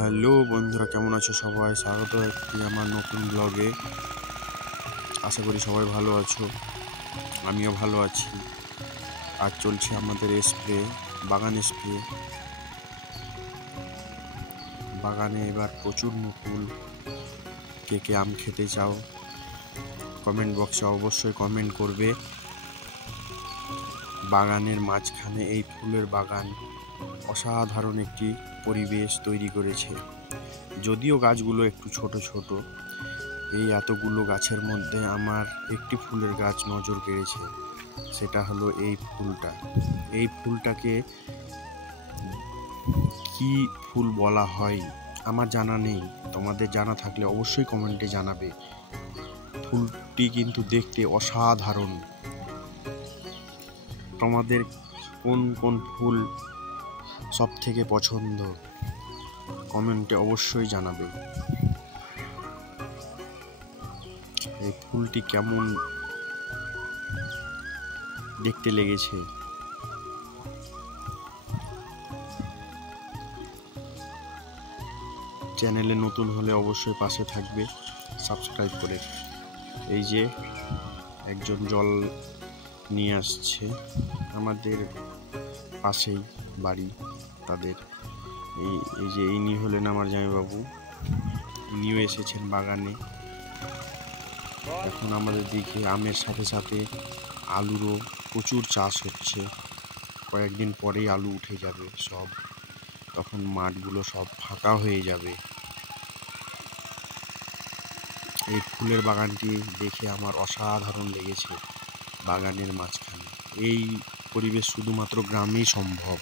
Hello বন্ধুরা, কেমন আছো সবাই? স্বাগত একটি আমার নতুন ব্লগে। আশা করি সবাই ভালো আছো, আমিও ভালো আছি। আজ চলছে আমাদের বাগান স্প্রে। বাগানে এবার প্রচুর মুকুল। কে কে আম খেতে চাও কমেন্ট বক্সে অবশ্যই কমেন্ট করবে। বাগানের মাঝখানে এই ফুলের বাগান অসাধারণ একটি পরিবেশ তৈরি করেছে। যদিও গাছগুলো একটু ছোট ছোট, এই এতগুলো গাছের মধ্যে আমার একটি ফুলের গাছ নজর কেড়েছে। সেটা হলো এই ফুলটা। এই ফুলটাকে কি ফুল বলা হয় আমার জানা নেই, তোমাদের জানা থাকলে অবশ্যই কমেন্টে জানাবে। ফুলটি কিন্তু দেখতে অসাধারণ। তোমাদের কোন কোন ফুল সব থেকে পছন্দ কমেন্টে অবশ্যই জানাবে। এই ফুলটি কেমন দেখতে লেগেছে চ্যানেলে নতুন হলে অবশ্যই পাশে থাকবে সাবস্ক্রাইব করে। এই যে একজন জল নিয়ে আসছে, আমাদের পাশেই বাড়ি তাদের। এই যে ইনি হলেন আমার জামাইবাবু, ইনিও এসেছেন বাগানে। এখন আমাদের দিকে আমের সাথে সাথে আলুরও প্রচুর চাষ হচ্ছে। কয়েকদিন পরেই আলু উঠে যাবে সব, তখন মাঠগুলো সব ফাঁকা হয়ে যাবে। এই ফুলের বাগানটি দেখে আমার অসাধারণ লেগেছে। বাগানের মাঝখানে এই পরিবেশ শুধুমাত্র গ্রামেই সম্ভব।